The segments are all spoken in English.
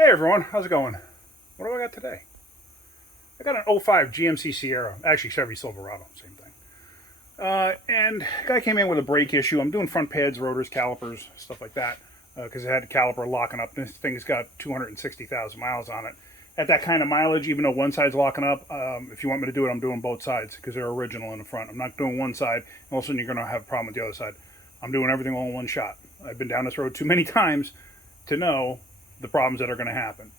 Hey everyone, how's it going? What do I got today? I got an '05 GMC Sierra, actually Chevy Silverado, same thing. And the guy came in with a brake issue. I'm doing front pads, rotors, calipers, stuff like that, because it had the caliper locking up. This thing's got 260,000 miles on it. At that kind of mileage, even though one side's locking up, if you want me to do it, I'm doing both sides because they're original in the front. I'm not doing one side, and all of a sudden you're going to have a problem with the other side. I'm doing everything all in one shot. I've been down this road too many times to know the problems that are going to happen.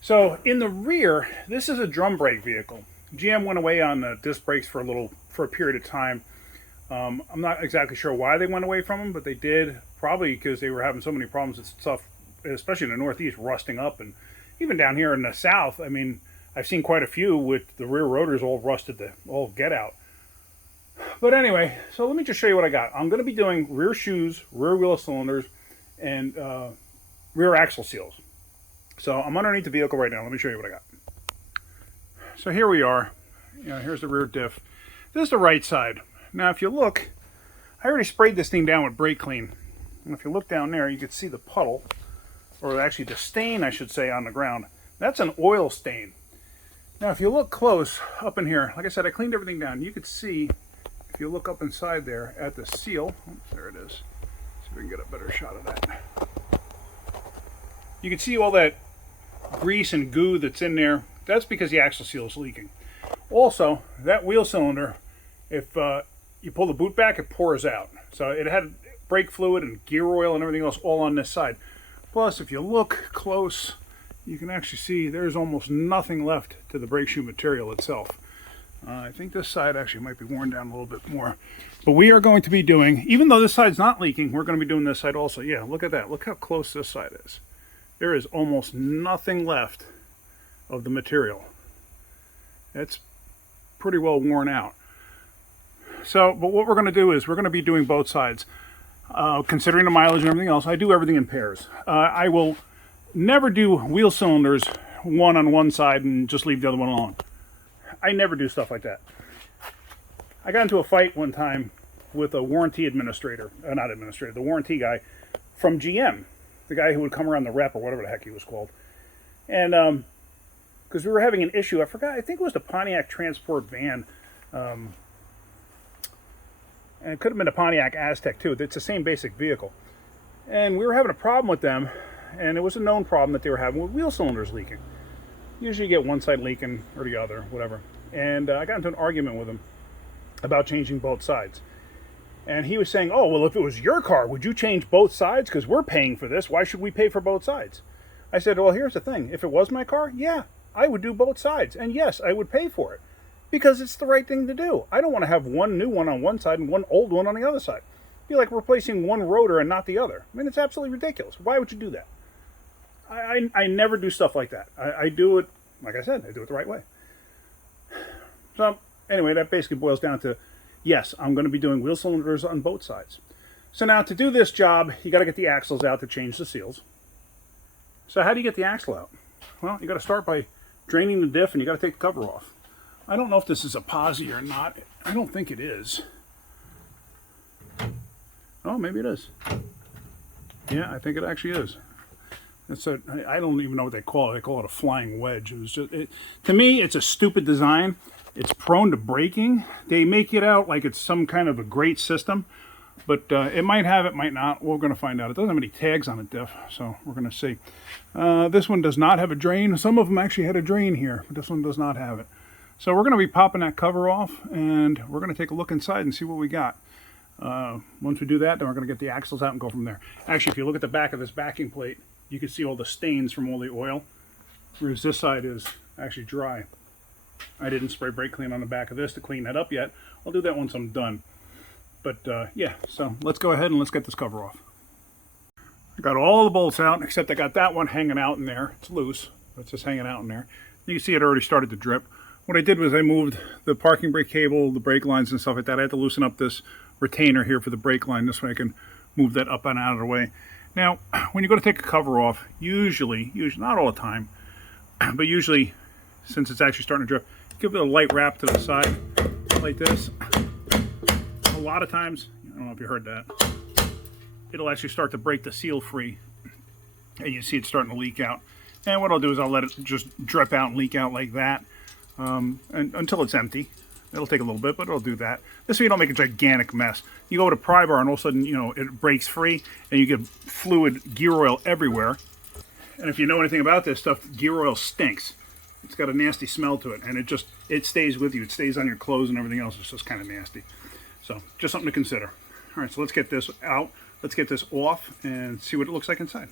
So in the rear, this is a drum brake vehicle. GM went away on the disc brakes for a period of time. I'm not exactly sure why they went away from them, but they did, probably because they were having so many problems with stuff, especially in the Northeast, rusting up. And even down here in the South, I mean, I've seen quite a few with the rear rotors all rusted to all get out. But anyway, so let me just show you what I got. I'm going to be doing rear shoes, rear wheel cylinders, and rear axle seals. So I'm underneath the vehicle right now. Let me show you what I got. So here we are. Here's the rear diff. This is the right side. Now if you look, I already sprayed this thing down with brake clean. And if you look down there, you can see the puddle, or actually the stain, I should say, on the ground. That's an oil stain. Now if you look close up in here, like I said, I cleaned everything down. You could see, if you look up inside there at the seal, there it is. See if we can get a better shot of that. You can see all that grease and goo that's in there. That's because the axle seal is leaking. Also, that wheel cylinder, if you pull the boot back, it pours out. So it had brake fluid and gear oil and everything else all on this side. Plus, if you look close, you can actually see there's almost nothing left to the brake shoe material itself. I think this side actually might be worn down a little bit more. But we are going to be doing, even though this side's not leaking, we're going to be doing this side also. Yeah, look at that. Look how close this side is. There is almost nothing left of the material. It's pretty well worn out. So, but what we're going to do is we're going to be doing both sides. Considering the mileage and everything else, I do everything in pairs. I will never do wheel cylinders one on one side and just leave the other one alone. I never do stuff like that. I got into a fight one time with a warranty administrator, the warranty guy from GM. The guy who would come around the rep or whatever the heck he was called. And because we were having an issue, I forgot, I think it was the Pontiac Transport van. And it could have been a Pontiac Aztek too. It's the same basic vehicle. And we were having a problem with them, and it was a known problem that they were having with wheel cylinders leaking. Usually you get one side leaking or the other, whatever. And I got into an argument with him about changing both sides. And he was saying, oh, well, if it was your car, would you change both sides? Because we're paying for this. Why should we pay for both sides? I said, well, here's the thing. If it was my car, yeah, I would do both sides. And yes, I would pay for it. Because it's the right thing to do. I don't want to have one new one on one side and one old one on the other side. It'd be like replacing one rotor and not the other. I mean, it's absolutely ridiculous. Why would you do that? I never do stuff like that. I do it, like I said, I do it the right way. So, anyway, that basically boils down to, yes, I'm going to be doing wheel cylinders on both sides. So now to do this job, you got to get the axles out to change the seals. So how do you get the axle out? Well, you got to start by draining the diff, and you got to take the cover off. I don't know if this is a Posi or not. I don't think it is. Oh, maybe it is. Yeah, I think it actually is. I don't even know what they call it. They call it a flying wedge. It was just, to me, it's a stupid design. It's prone to breaking. They make it out like it's some kind of a great system, but it might have, it might not. We're going to find out. It doesn't have any tags on it, diff, so we're going to see. This one does not have a drain. Some of them actually had a drain here, but this one does not have it. So we're going to be popping that cover off, and we're going to take a look inside and see what we got. Once we do that, then we're going to get the axles out and go from there. Actually, if you look at the back of this backing plate, you can see all the stains from all the oil, whereas this side is actually dry. I didn't spray brake clean on the back of this to clean that up yet. I'll do that once I'm done. But yeah, so let's go ahead and let's get this cover off. I got all the bolts out, except I got that one hanging out in there. It's loose, but it's just hanging out in there. You can see it already started to drip. What I did was I moved the parking brake cable, the brake lines and stuff like that. I had to loosen up this retainer here for the brake line. This way I can move that up and out of the way. Now, when you go to take a cover off, usually, not all the time, but usually, since it's actually starting to drip, give it a light wrap to the side, like this. A lot of times, I don't know if you heard that, it'll actually start to break the seal free, and you see it starting to leak out. And what I'll do is I'll let it just drip out and leak out like that and, until it's empty. It'll take a little bit, but it'll do that. This way you don't make a gigantic mess. You go to pry bar and all of a sudden, you know, it breaks free and you get fluid gear oil everywhere. And if you know anything about this stuff, gear oil stinks. It's got a nasty smell to it, and it stays with you. It stays on your clothes and everything else. It's just kind of nasty. So just something to consider. All right, so let's get this out. Let's get this off and see what it looks like inside.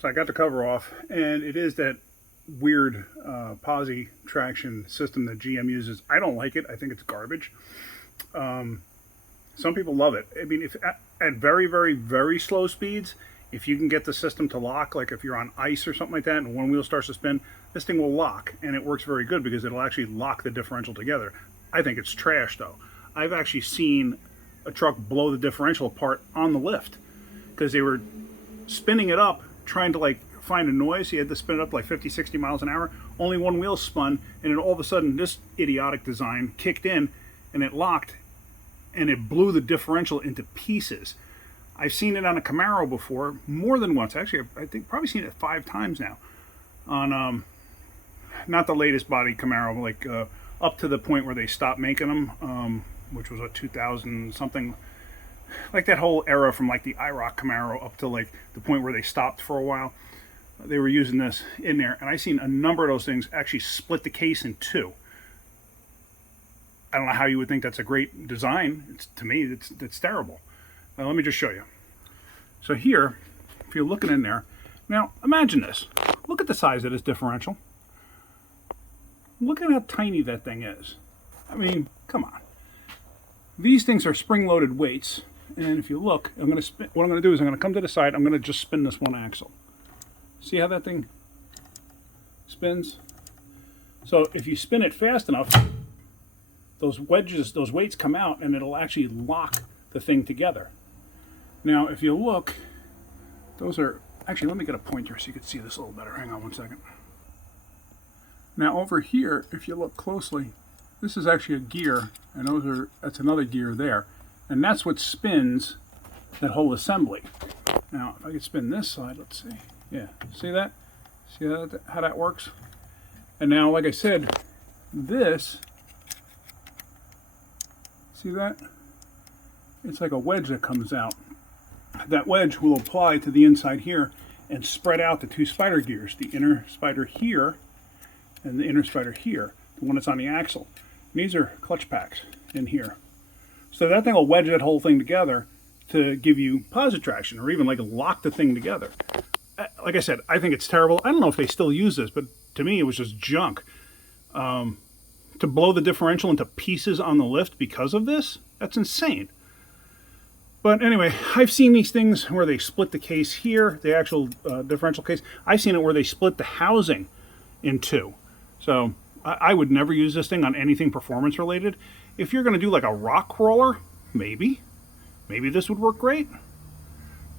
So I got the cover off, and it is that weird posiitraction system that GM uses. I don't like it. I think it's garbage. Some people love it. I mean, if at very, very, very slow speeds, if you can get the system to lock, like if you're on ice or something like that and one wheel starts to spin, this thing will lock, and it works very good because it'll actually lock the differential together. I think it's trash though. I've actually seen a truck blow the differential apart on the lift because they were spinning it up, trying to like find a noise. You had to spin it up like 50, 60 miles an hour. Only one wheel spun, and then all of a sudden this idiotic design kicked in and it locked and it blew the differential into pieces. I've seen it on a Camaro before, more than once. Actually, I think probably seen it 5 times now. On not the latest body Camaro, like up to the point where they stopped making them, which was a 2000 something, like that whole era from like the IROC Camaro up to like the point where they stopped for a while. They were using this in there, and I've seen a number of those things actually split the case in 2. I don't know how you would think that's a great design. To me, it's terrible. Let me just show you. So here, if you're looking in there, now imagine this. Look at the size of this differential. Look at how tiny that thing is. I mean, come on. These things are spring-loaded weights, and if you look, what I'm going to do is I'm going to come to the side. I'm going to just spin this one axle. See how that thing spins? So if you spin it fast enough, those wedges, those weights come out, and it'll actually lock the thing together. Now, if you look, those are, actually, let me get a pointer so you can see this a little better. Hang on one second. Now, over here, if you look closely, this is actually a gear, and that's another gear there. And that's what spins that whole assembly. Now, if I could spin this side, let's see. Yeah, see that? See how that works? And now, like I said, this, see that? It's like a wedge that comes out. That wedge will apply to the inside here and spread out the 2 spider gears, the inner spider here and the inner spider here, the one that's on the axle. And these are clutch packs in here. So that thing will wedge that whole thing together to give you posiitraction, or even like lock the thing together. Like I said, I think it's terrible. I don't know if they still use this, but to me it was just junk. To blow the differential into pieces on the lift because of this, that's insane. But anyway, I've seen these things where they split the case here, the actual differential case. I've seen it where they split the housing in 2. So I would never use this thing on anything performance related. If you're going to do like a rock crawler, maybe this would work great.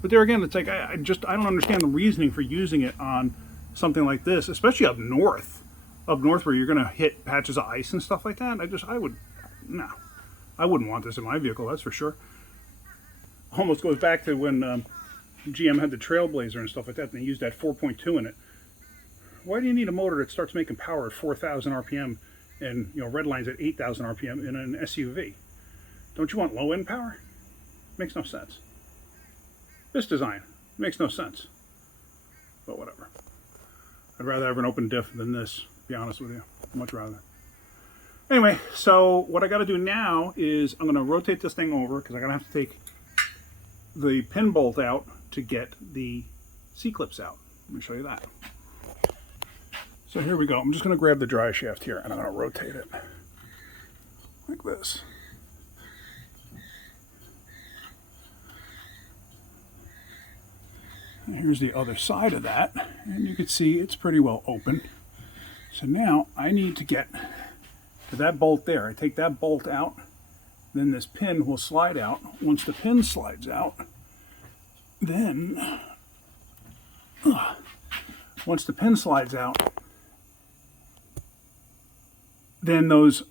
But there again, it's like I don't understand the reasoning for using it on something like this, especially up north where you're going to hit patches of ice and stuff like that. I wouldn't want this in my vehicle, that's for sure. Almost goes back to when GM had the Trailblazer and stuff like that, and they used that 4.2 in it. Why do you need a motor that starts making power at 4,000 RPM and red lines at 8,000 RPM in an SUV? Don't you want low-end power? Makes no sense. This design makes no sense. But whatever. I'd rather have an open diff than this, to be honest with you. Much rather. Anyway, so what I got to do now is I'm going to rotate this thing over because I'm going to have to take the pin bolt out to get the C-clips out. Let me show you that. So here we go. I'm just going to grab the dry shaft here and I'm going to rotate it like this. And here's the other side of that, and you can see it's pretty well open. So now I need to get to that bolt there. I take that bolt out, then this pin will slide out. Once the pin slides out, then once the pin slides out, then those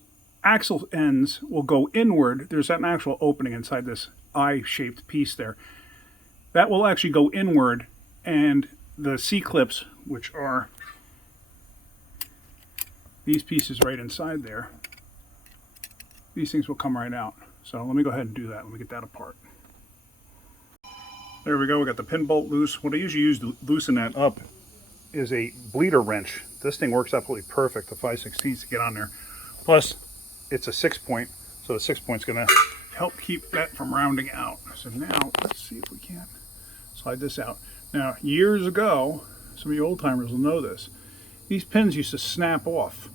axle ends will go inward. There's an actual opening inside this eye-shaped piece there. That will actually go inward, and the C-clips, which are these pieces right inside there, these things will come right out. So let me go ahead and do that. Let me get that apart. There we go. We got the pin bolt loose. What I usually use to loosen that up is a bleeder wrench. This thing works absolutely perfect, the 5/16 to get on there. Plus, it's a 6-point, so the 6-point's going to help keep that from rounding out. So now, let's see if we can slide this out. Now, years ago, some of you old timers will know this, these pins used to snap off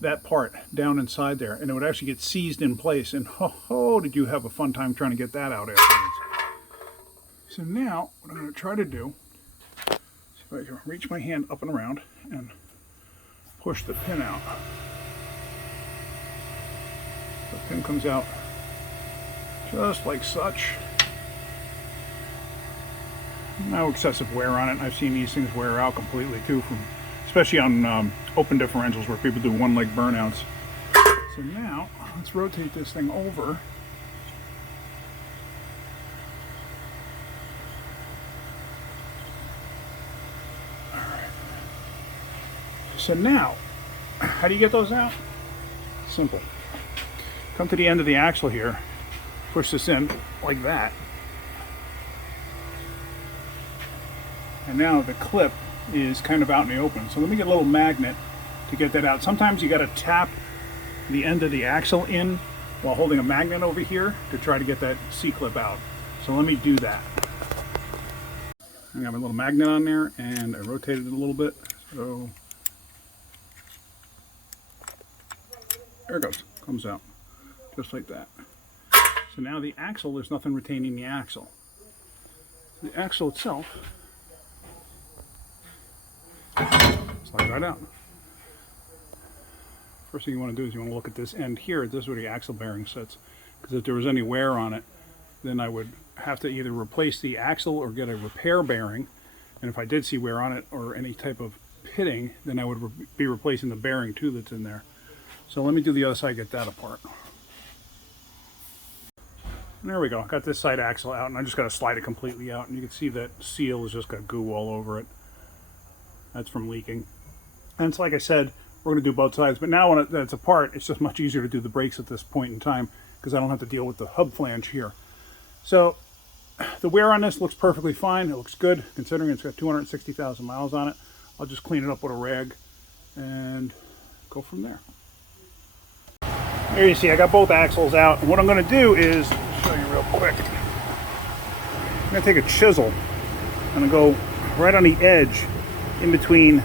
that part down inside there, and it would actually get seized in place, and ho, did you have a fun time trying to get that out afterwards. So now, what I'm going to try to do, see if I can reach my hand up and around and push the pin out. The pin comes out just like such. No excessive wear on it. I've seen these things wear out completely too, especially on open differentials where people do one leg burnouts. So now, let's rotate this thing over. So now, how do you get those out? Simple. Come to the end of the axle here, push this in like that. And now the clip is kind of out in the open. So let me get a little magnet to get that out. Sometimes you got to tap the end of the axle in while holding a magnet over here to try to get that C-clip out. So let me do that. I got my little magnet on there and I rotated it a little bit. So there it goes, comes out, just like that. So now the axle, there's nothing retaining the axle. The axle itself slides right out. First thing you want to do is you want to look at this end here. This is where the axle bearing sits. Because if there was any wear on it, then I would have to either replace the axle or get a repair bearing. And if I did see wear on it or any type of pitting, then I would be replacing the bearing too that's in there. So let me do the other side, get that apart. And there we go. Got this side axle out, and I just got to slide it completely out. And you can see that seal has just got goo all over it. That's from leaking. And it's like I said, we're going to do both sides. But now when it's apart, it's just much easier to do the brakes at this point in time because I don't have to deal with the hub flange here. So the wear on this looks perfectly fine. It looks good considering it's got 260,000 miles on it. I'll just clean it up with a rag and go from there. There you see, I got both axles out. And what I'm going to do is, show you real quick. I'm going to take a chisel and go right on the edge in between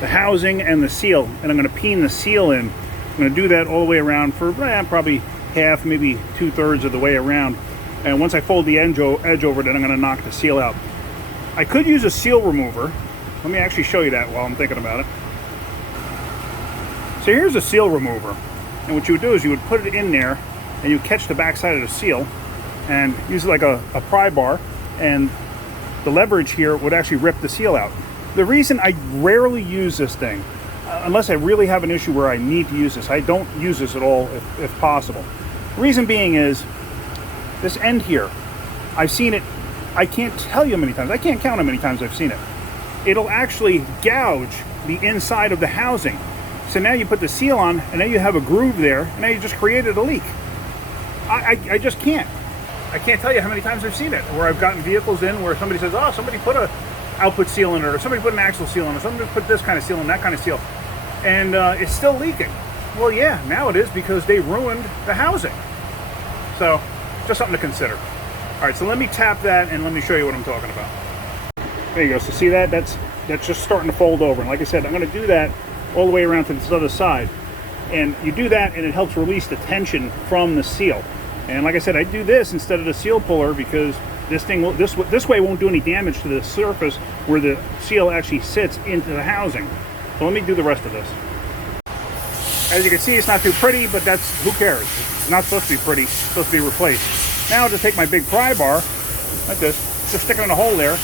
the housing and the seal. And I'm going to peen the seal in. I'm going to do that all the way around for probably half, maybe 2/3 of the way around. And once I fold the edge over, then I'm going to knock the seal out. I could use a seal remover. Let me actually show you that while I'm thinking about it. So here's a seal remover. And what you would do is you would put it in there and you catch the back side of the seal and use it like a pry bar, and the leverage here would actually rip the seal out. The reason I rarely use this thing, unless I really have an issue where I need to use this, I don't use this at all if possible. The reason being is this end here, I've seen it, I can't tell you how many times, I can't count how many times I've seen it. It'll actually gouge the inside of the housing. So now you put the seal on, and now you have a groove there, and now you just created a leak. I just can't. I can't tell you how many times I've seen it, where I've gotten vehicles in where somebody says, oh, somebody put a output seal in it, or somebody put an axle seal in it, or somebody put this kind of seal in, that kind of seal, and it's still leaking. Well, yeah, now it is because they ruined the housing. So, just something to consider. All right, so let me tap that, and let me show you what I'm talking about. There you go. So see that? That's just starting to fold over. And like I said, I'm going to do that all the way around to this other side, and you do that and it helps release the tension from the seal. And like I said, I do this instead of the seal puller because this thing will, this way won't do any damage to the surface where the seal actually sits into the housing. So let me do the rest of this. As you can see, it's not too pretty, but that's, who cares? It's not supposed to be pretty, it's supposed to be replaced. Now I'll just take my big pry bar like this, just stick it in a hole there.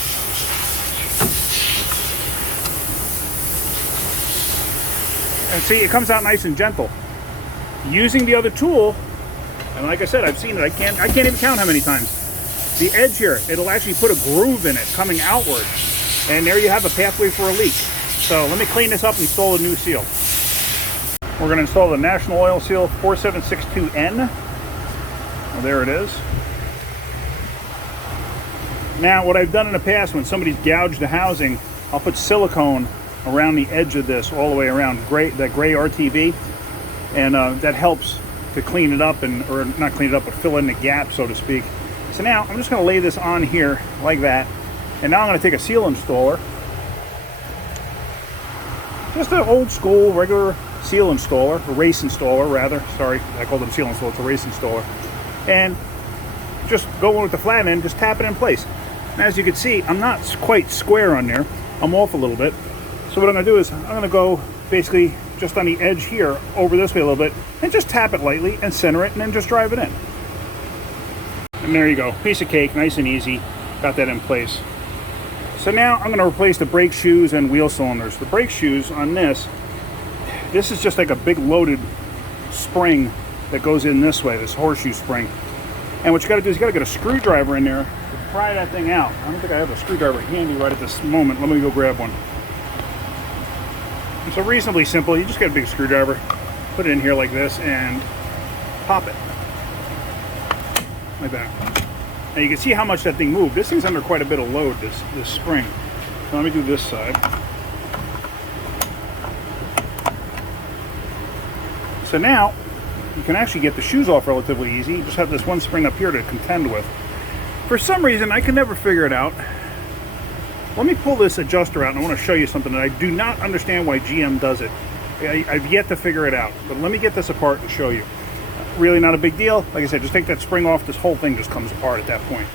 And see, it comes out nice and gentle. Using the other tool, and like I said, I've seen it, I can't even count how many times. The edge here, it'll actually put a groove in it coming outward. And there you have a pathway for a leak. So let me clean this up and install a new seal. We're going to install the National Oil Seal 4762N. Well, there it is. Now, what I've done in the past, when somebody's gouged the housing, I'll put silicone around the edge of this all the way around, that gray RTV, and that helps to clean it up, or not clean it up, but fill in the gap, so to speak. So now I'm just going to lay this on here like that, and now I'm going to take a seal installer, just an old school regular seal installer, a race installer rather. Sorry, I called them seal installer. It's a race installer, and just go in with the flat end, just tap it in place. And as you can see, I'm not quite square on there. I'm off a little bit. So what I'm going to do is I'm going to go basically just on the edge here, over this way a little bit, and just tap it lightly and center it, and then just drive it in. And there you go. Piece of cake, nice and easy. Got that in place. So now I'm going to replace the brake shoes and wheel cylinders. The brake shoes on this is just like a big loaded spring that goes in this way, this horseshoe spring. And what you got to do is you got to get a screwdriver in there to pry that thing out. I don't think I have a screwdriver handy right at this moment. Let me go grab one. So reasonably simple. You just get a big screwdriver, put it in here like this, and pop it like that. Now you can see how much that thing moved. This thing's under quite a bit of load, this spring. So let me do this side. So now you can actually get the shoes off relatively easy. You just have this one spring up here to contend with. For some reason, I can never figure it out. Let me pull this adjuster out, and I want to show you something that I do not understand why GM does it. I've yet to figure it out, but let me get this apart and show you. Really not a big deal. Like I said, just take that spring off. This whole thing just comes apart at that point.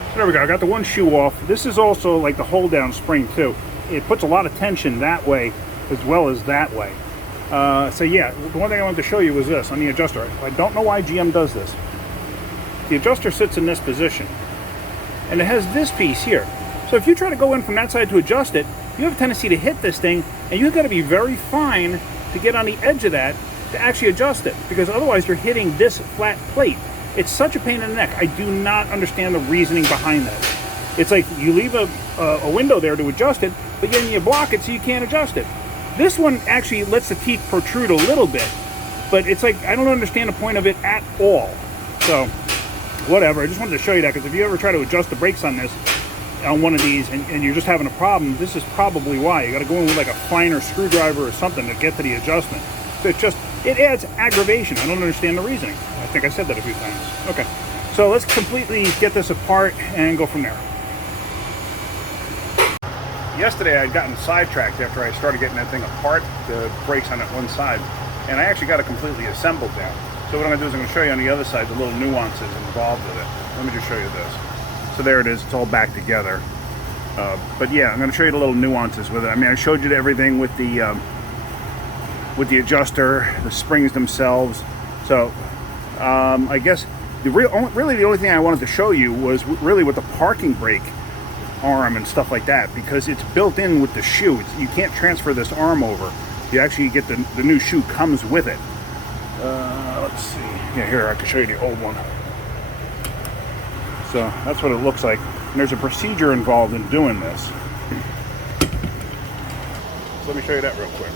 So there we go. I got the one shoe off. This is also like the hold down spring too. It puts a lot of tension that way as well as that way. So yeah, the one thing I wanted to show you was this on the adjuster. I don't know why GM does this. The adjuster sits in this position, and it has this piece here. So if you try to go in from that side to adjust it, you have a tendency to hit this thing, and you've got to be very fine to get on the edge of that to actually adjust it, because otherwise you're hitting this flat plate. It's such a pain in the neck. I do not understand the reasoning behind that. It's like you leave a window there to adjust it, but then you block it so you can't adjust it. This one actually lets the teeth protrude a little bit, but it's like I don't understand the point of it at all. So whatever, I just wanted to show you that, because if you ever try to adjust the brakes on this, on one of these, and you're just having a problem, this is probably why. You got to go in with like a finer screwdriver or something to get to the adjustment. So it adds aggravation. I don't understand the reasoning. I think I said that a few times. Okay, so let's completely get this apart and go from there. Yesterday I'd gotten sidetracked after I started getting that thing apart, the brakes on that one side, and I actually got it completely assembled now. So what I'm going to do is I'm going to show you on the other side the little nuances involved with it. It. Let me just show you this. So there it is, it's all back together. But yeah, I'm going to show you the little nuances with it. I mean, I showed you everything with the adjuster, the springs themselves. So I guess really the only thing I wanted to show you was really with the parking brake arm and stuff like that, because it's built in with the shoe. You can't transfer this arm over. You actually get the new shoe comes with it. Let's see. Yeah, here, I can show you the old one. So that's what it looks like. And there's a procedure involved in doing this. So let me show you that real quick.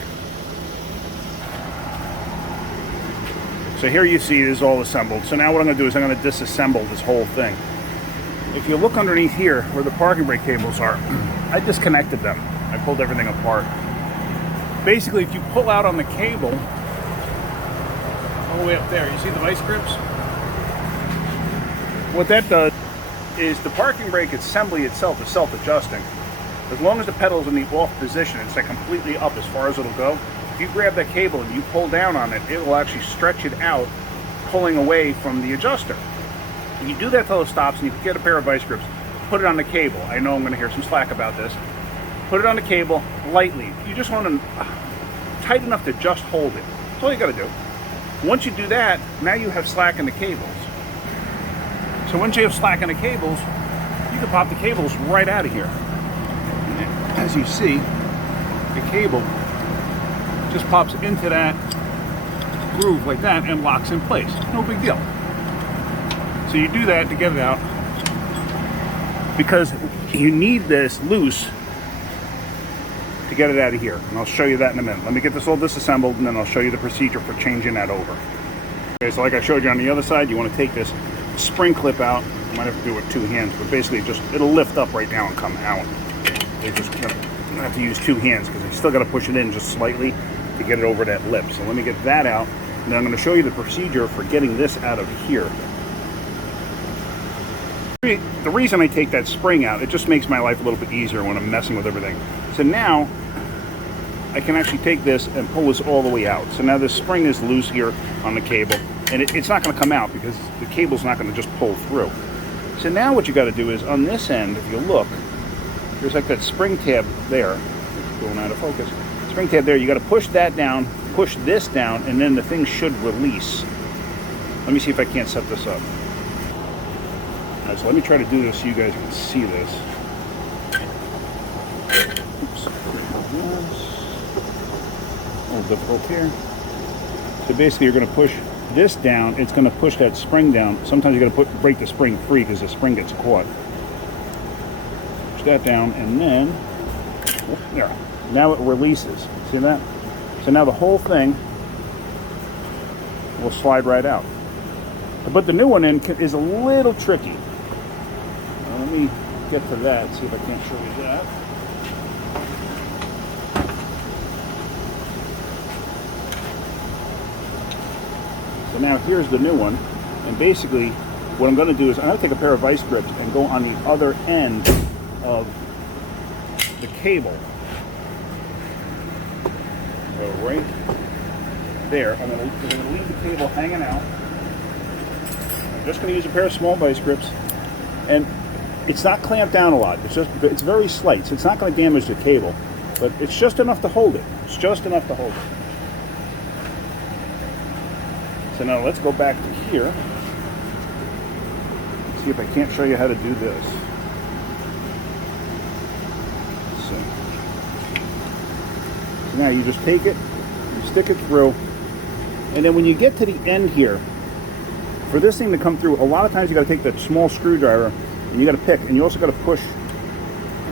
So here you see it is all assembled. So now what I'm going to do is I'm going to disassemble this whole thing. If you look underneath here where the parking brake cables are, I disconnected them. I pulled everything apart. Basically, if you pull out on the cable, all the way up there, you see the vice grips? What that does is the parking brake assembly itself is self-adjusting. As long as the pedal's in the off position, it's like completely up as far as it'll go. If you grab that cable and you pull down on it, it will actually stretch it out, pulling away from the adjuster. And you do that till it stops, and you can get a pair of vice grips, put it on the cable. I know I'm going to hear some slack about this. Put it on the cable lightly. You just want to tight enough to just hold it. That's all you got to do. Once you do that, now you have slack in the cables. So once you have slack in the cables, you can pop the cables right out of here. And as you see, the cable just pops into that groove like that and locks in place. No big deal. So you do that to get it out. because you need this loose to get it out of here. And I'll show you that in a minute. Let me get this all disassembled, and then I'll show you the procedure for changing that over. Okay, so like I showed you on the other side, you want to take this spring clip out. You might have to do it with 2 hands, but basically it'll lift up right now and come out. You just have to use 2 hands because you still got to push it in just slightly to get it over that lip. So let me get that out, and then I'm going to show you the procedure for getting this out of here. The reason I take that spring out, it just makes my life a little bit easier when I'm messing with everything. So now I can actually take this and pull this all the way out. So now this spring is loose here on the cable, and it's not going to come out because the cable's not going to just pull through. So now what you got to do is on this end, if you look, there's like that spring tab there. It's going out of focus. Spring tab there, you got to push that down, push this down, and then the thing should release. Let me see if I can't set this up. All right, so let me try to do this so you guys can see this. Oops. A little difficult here. So basically you're going to push this down, it's going to push that spring down. Sometimes you got to break the spring free because the spring gets caught. Push that down, and then there. Now it releases. See that? So now the whole thing will slide right out. But the new one in is a little tricky. Let me get to that, see if I can't show you that. So now here's the new one, and basically what I'm going to do is I'm going to take a pair of vice grips and go on the other end of the cable. Go right there. I'm going to leave the cable hanging out. I'm just going to use a pair of small vice grips, and it's not clamped down a lot. It's very slight, so it's not going to damage the cable, but it's just enough to hold it. It's just enough to hold it. So now let's go back to here. See if I can't show you how to do this. So now you just take it, you stick it through, and then when you get to the end here, for this thing to come through, a lot of times you got to take that small screwdriver and you got to pick, and you also got to push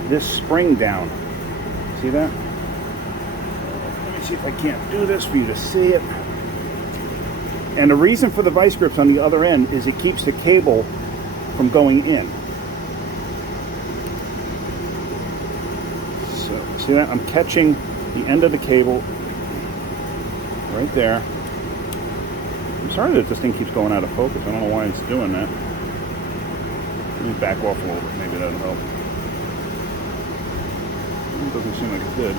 this spring down. See that? Let me see if I can't do this for you to see it. And the reason for the vice grips on the other end is it keeps the cable from going in. So, see that? I'm catching the end of the cable right there. I'm sorry that this thing keeps going out of focus. I don't know why it's doing that. Let me back off a little bit. Maybe that'll help. It doesn't seem like it did.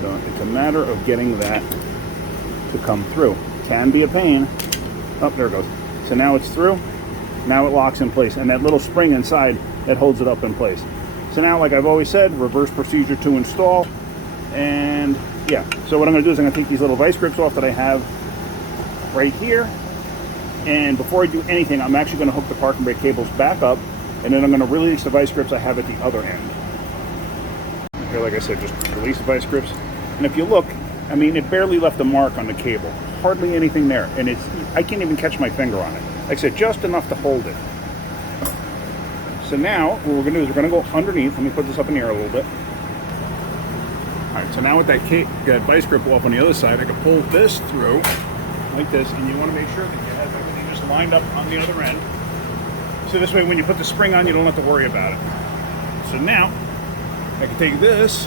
So it's a matter of getting that to come through. Can be a pain. Oh, there it goes. So now it's through. Now it locks in place. And that little spring inside, that holds it up in place. So now, like I've always said, reverse procedure to install. And yeah, so what I'm going to do is I'm going to take these little vice grips off that I have right here. And before I do anything, I'm actually going to hook the parking brake cables back up. And then I'm going to release the vice grips I have at the other end. Okay, like I said, just release the vice grips. And if you look, I mean, it barely left a mark on the cable. Hardly anything there. And I can't even catch my finger on it. Like I said, just enough to hold it. So now, what we're going to do is we're going to go underneath. Let me put this up in the air a little bit. Alright, so now with that vice grip off on the other side, I can pull this through like this, and you want to make sure that you have everything just lined up on the other end. So this way when you put the spring on, you don't have to worry about it. So now, I can take this,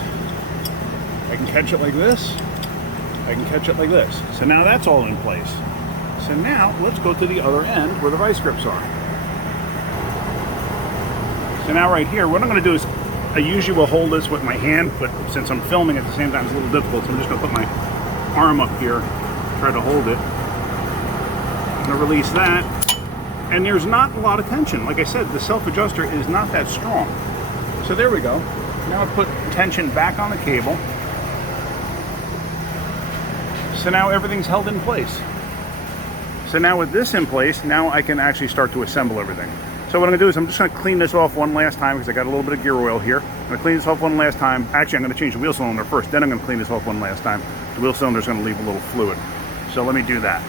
I can catch it like this, I can catch it like this. So now that's all in place. So now, let's go to the other end where the vice grips are. So now right here, what I'm going to do is, I usually will hold this with my hand, but since I'm filming at the same time, it's a little difficult, so I'm just going to put my arm up here, try to hold it. I'm going to release that, and there's not a lot of tension. Like I said, the self-adjuster is not that strong. So there we go. Now I put tension back on the cable. So now everything's held in place. So now with this in place, now I can actually start to assemble everything. So what I'm going to do is I'm just going to clean this off one last time because I got a little bit of gear oil here. I'm going to clean this off one last time. Actually, I'm going to change the wheel cylinder first, then I'm going to clean this off one last time. The wheel cylinder is going to leave a little fluid. So let me do that.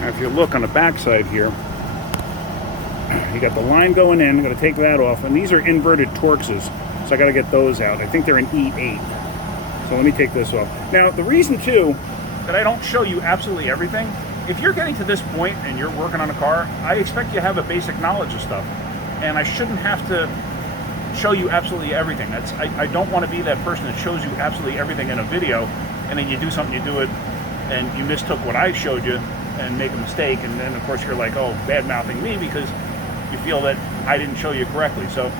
Now if you look on the back side here, you got the line going in. I'm going to take that off, and these are inverted Torxes, so I got to get those out. I think they're an E8. So let me take this off. Now the reason too that I don't show you absolutely everything, if you're getting to this point and you're working on a car, I expect you to have a basic knowledge of stuff, and I shouldn't have to show you absolutely everything. I don't want to be that person that shows you absolutely everything in a video, and then you do something, you do it, and you mistook what I showed you and make a mistake, and then of course you're like, oh, bad-mouthing me because you feel that I didn't show you correctly. So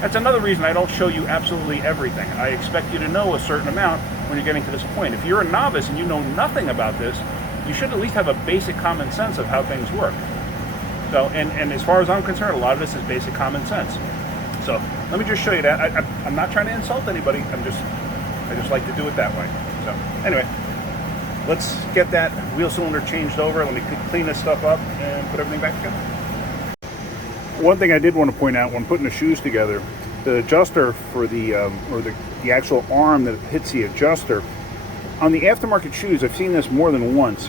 that's another reason I don't show you absolutely everything. I expect you to know a certain amount when you're getting to this point. If you're a novice and you know nothing about this, you should at least have a basic common sense of how things work. So, and as far as I'm concerned, a lot of this is basic common sense. So let me just show you that. I'm not trying to insult anybody. I just like to do it that way. So anyway, let's get that wheel cylinder changed over. Let me clean this stuff up and put everything back together. One thing I did want to point out when putting the shoes together, the adjuster for the actual arm that hits the adjuster on the aftermarket shoes, I've seen this more than once.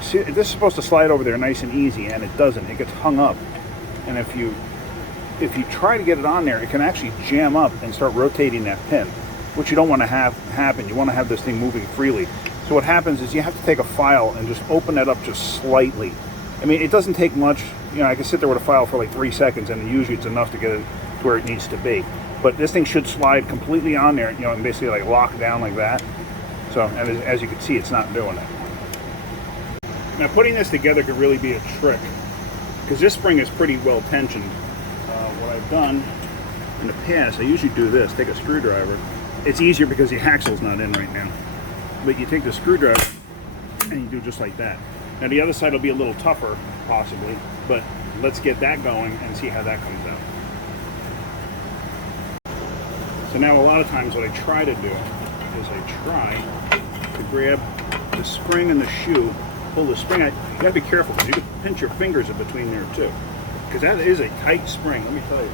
See, this is supposed to slide over there nice and easy, and it doesn't. It gets hung up, and if you try to get it on there, it can actually jam up and start rotating that pin, which you don't want to have happen. You want to have this thing moving freely. So what happens is you have to take a file and just open that up just slightly. I mean, it doesn't take much. You know, I can sit there with a file for like 3 seconds, and usually it's enough to get it to where it needs to be. But this thing should slide completely on there, you know, and basically like lock down like that. So, and as you can see, it's not doing it. Now, putting this together could really be a trick, because this spring is pretty well tensioned. What I've done in the past, I usually do this, take a screwdriver. It's easier because the axle's not in right now. But you take the screwdriver and you do just like that. Now the other side will be a little tougher, possibly, but let's get that going and see how that comes out. So now a lot of times what I try to do is I try to grab the spring in the shoe, pull the spring out. You gotta be careful because you can pinch your fingers in between there too. Because that is a tight spring, let me tell you.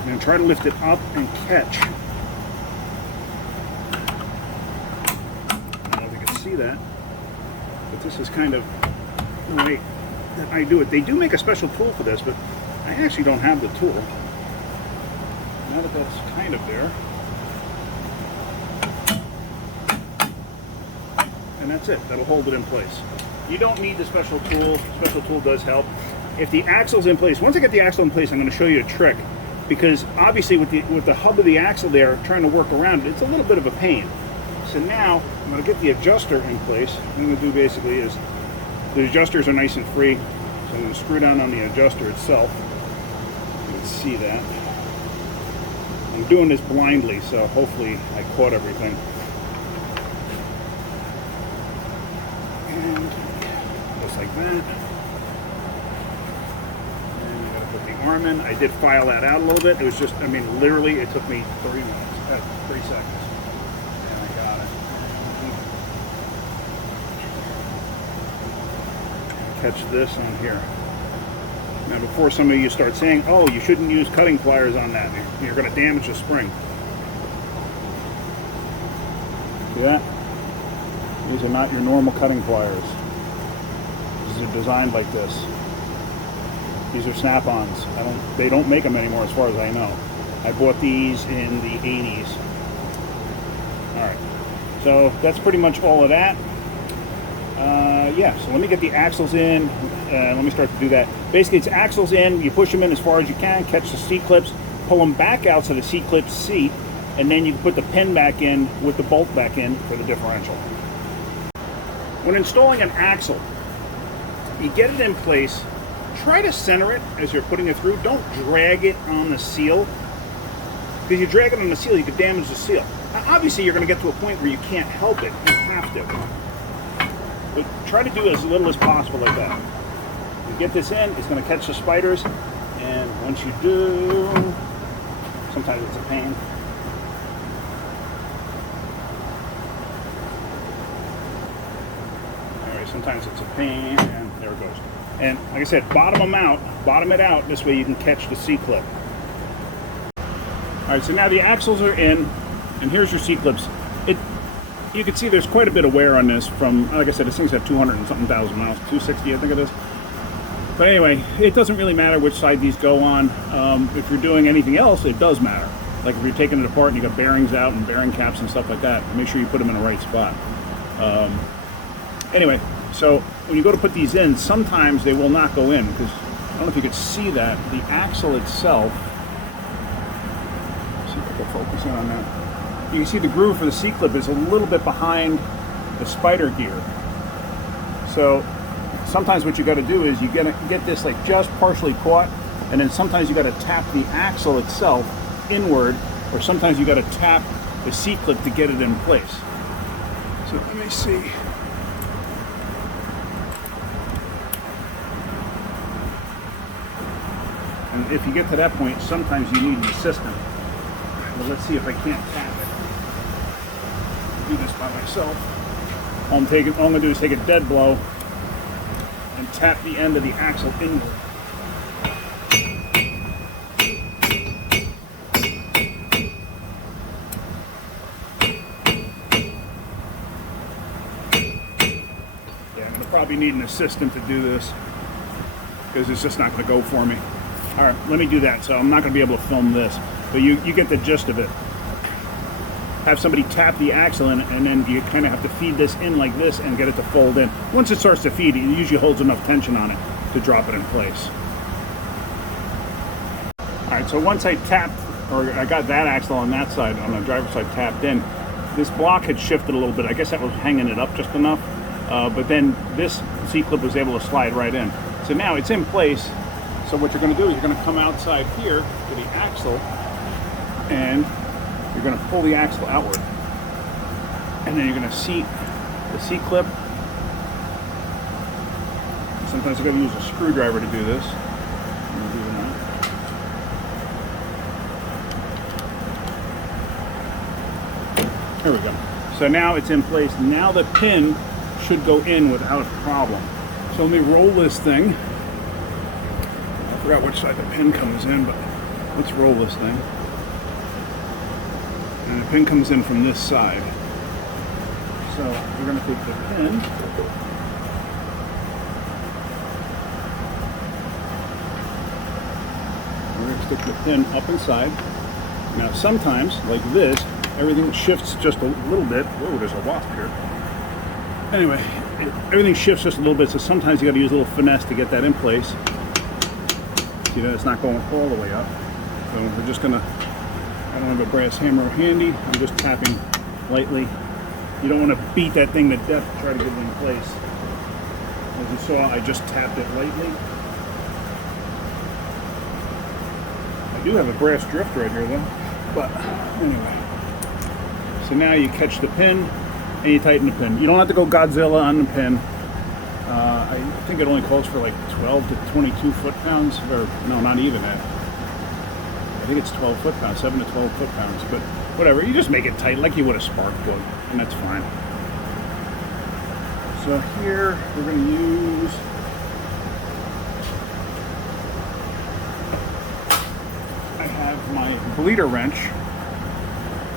I'm going to try to lift it up and catch. I don't know if you can see that, but this is kind of the way that I do it. They do make a special tool for this, but I actually don't have the tool. Now that that's kind of there. And that's it. That'll hold it in place. You don't need the special tool. The special tool does help. If the axle's in place, once I get the axle in place, I'm going to show you a trick, because obviously with the hub of the axle there, trying to work around it, it's a little bit of a pain. So now I'm going to get the adjuster in place. What I'm going to do basically is the adjusters are nice and free, so I'm going to screw down on the adjuster itself. You can see that. I'm doing this blindly, so hopefully I caught everything. And just like that. And I gotta put the arm in. I did file that out a little bit. It was just, I mean, literally it took me 3 minutes, 3 seconds. And I got it. Catch this on here. Now before some of you start saying, oh, you shouldn't use cutting pliers on that, you're going to damage the spring. See that? These are not your normal cutting pliers. These are designed like this. These are snap-ons. They don't make them anymore as far as I know. I bought these in the 80s. Alright, so that's pretty much all of that. Yeah, so let me get the axles in, let me start to do that. Basically, it's axles in, you push them in as far as you can, catch the C-clips, pull them back out so the C-clips seat, and then you can put the pin back in with the bolt back in for the differential. When installing an axle, you get it in place, try to center it as you're putting it through. Don't drag it on the seal, because you drag it on the seal, you could damage the seal. Now, obviously, you're going to get to a point where you can't help it. You have to. But try to do as little as possible like that. You get this in, it's going to catch the spiders, and once you do, sometimes it's a pain. Alright, sometimes it's a pain, and there it goes. And like I said, bottom it out, this way you can catch the C-clip. Alright, so now the axles are in, and here's your C-clips. you can see there's quite a bit of wear on this from, like I said, this thing's got 200 and something thousand miles, 260 I think it is. But anyway, it doesn't really matter which side these go on. If you're doing anything else, it does matter. Like if you're taking it apart and you got bearings out and bearing caps and stuff like that, make sure you put them in the right spot. Anyway, so when you go to put these in, sometimes they will not go in because I don't know if you could see that. The axle itself, let's see if I can focus in on that. You can see the groove for the C-clip is a little bit behind the spider gear. So sometimes what you got to do is you got to get this like just partially caught, and then sometimes you got to tap the axle itself inward, or sometimes you got to tap the C-clip to get it in place. So let me see. And if you get to that point, sometimes you need an assistant. Well, let's see if I can't tap it. I'll do this by myself. All I'm going to do is take a dead blow and tap the end of the axle inward. Yeah, I'm going to probably need an assistant to do this because it's just not going to go for me. All right, let me do that. So I'm not going to be able to film this, but you get the gist of it. Have somebody tap the axle in, and then you kind of have to feed this in like this and get it to fold in. Once it starts to feed, it usually holds enough tension on it to drop it in place. All right, so once I tapped, or I got that axle on that side, on the driver's side tapped in, this block had shifted a little bit. I guess that was hanging it up just enough, but then this C-clip was able to slide right in. So now it's in place. So what you're going to do is you're going to come outside here to the axle, and you're going to pull the axle outward, and then you're going to seat the C-clip. Sometimes you're going to use a screwdriver to do this. Here we go. So now it's in place. Now the pin should go in without a problem. So let me roll this thing. I forgot which side the pin comes in, but let's roll this thing. And the pin comes in from this side. So we're going to take the pin, we're going to stick the pin up inside. Now sometimes, like this, everything shifts just a little bit. Whoa, there's a wasp here. Anyway, everything shifts just a little bit, so sometimes you got to use a little finesse to get that in place. You know, it's not going all the way up. So we're just going to, I don't have a brass hammer handy. I'm just tapping lightly. You don't want to beat that thing to death to try to get it in place. As you saw, I just tapped it lightly. I do have a brass drift right here though. But anyway. So now you catch the pin and you tighten the pin. You don't have to go Godzilla on the pin. I think it only calls for like 12 to 22 foot-pounds, or no, not even that. I think it's 12 foot-pounds, 7 to 12 foot-pounds, but whatever. You just make it tight like you would a spark plug, and that's fine. So here we're going to use I have my bleeder wrench,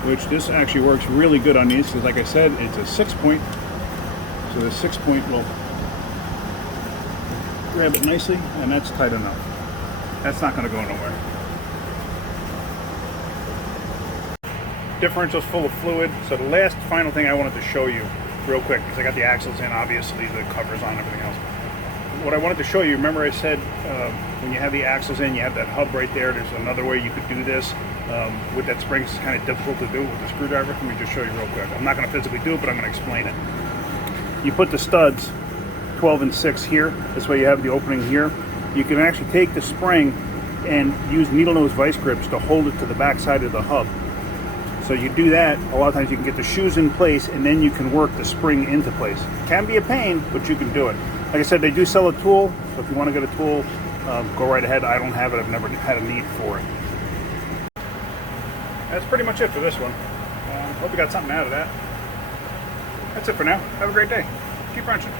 which this actually works really good on these because, like I said, it's a 6-point. So the 6-point will grab it nicely, and that's tight enough. That's not going to go nowhere. Differential's full of fluid. So the last final thing I wanted to show you real quick, because I got the axles in, obviously the covers on, everything else. What I wanted to show you, remember I said when you have the axles in, you have that hub right there. There's another way you could do this. With that spring, it's kind of difficult to do with the screwdriver. Let me just show you real quick. I'm not going to physically do it, but I'm going to explain it. You put the studs 12 and 6 here. This way you have the opening here. You can actually take the spring and use needle nose vice grips to hold it to the back side of the hub. So you do that, a lot of times you can get the shoes in place, and then you can work the spring into place. It can be a pain, but you can do it. Like I said, they do sell a tool, so if you want to get a tool, go right ahead. I don't have it. I've never had a need for it. That's pretty much it for this one. Hope you got something out of that. That's it for now. Have a great day. Keep wrenching.